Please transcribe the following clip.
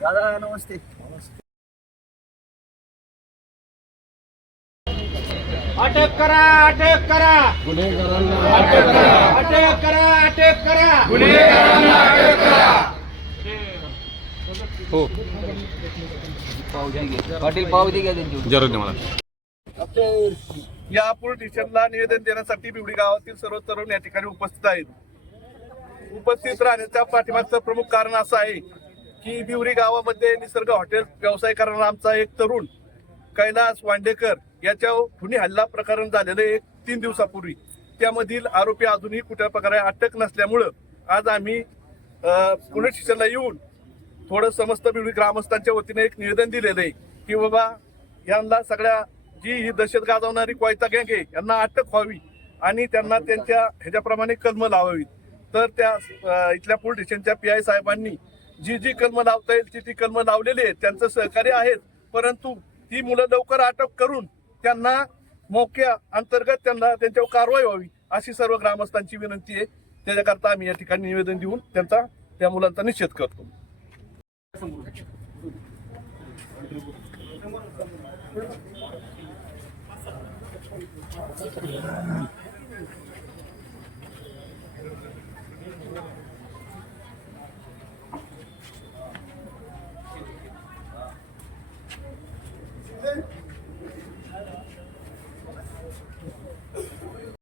दादा नमस्ते. अटक करा, अटक करा, गुन्हेगारांना अटक करा, अटक करा, अटक करा, गुन्हेगारांना अटक करा. हो पाटील पावती घ्या त्यांची. जरूर द्या मला. या पोलीस स्टेशनला निवेदन देण्यासाठी बिवडी गावातील सर्व तरुण या ठिकाणी उपस्थित आहेत. उपस्थित राहण्याच्या पाठीमागचं प्रमुख कारण असं आहे की बिवरी गावामध्ये निसर्ग हॉटेल व्यवसाय करणारा आमचा एक तरुण कैलास वांडेकर याच्यावर खुनी हल्ला प्रकरण झालेलं एक 3 दिवसापूर्वी. त्यामधील आरोपी अजूनही कुठल्या प्रकारे अटक नसल्यामुळं आज आम्ही पोलीस स्टेशनला येऊन थोडं समस्त बिवडी ग्रामस्थांच्या वतीने एक निवेदन दिलेलं आहे की बाबा यांना सगळ्या जी ही दहशत गाजवणारी क्वायता गँग आहे यांना अटक व्हावी आणि त्यांना त्यांच्या ह्याच्याप्रमाणे कलम लावावीत. तर त्या इथल्या पोलीस स्टेशनच्या PI साहेबांनी जी कलम लावता येईल ती कलम लावलेली आहेत. त्यांचं सहकार्य आहेत, परंतु ती मुलं लवकर अटक करून त्यांना मोक्या अंतर्गत त्यांना त्यांच्यावर कारवाई व्हावी अशी सर्व ग्रामस्थांची विनंती आहे. त्याच्याकरता आम्ही या ठिकाणी निवेदन देऊन त्या मुलांचा निषेध करतो.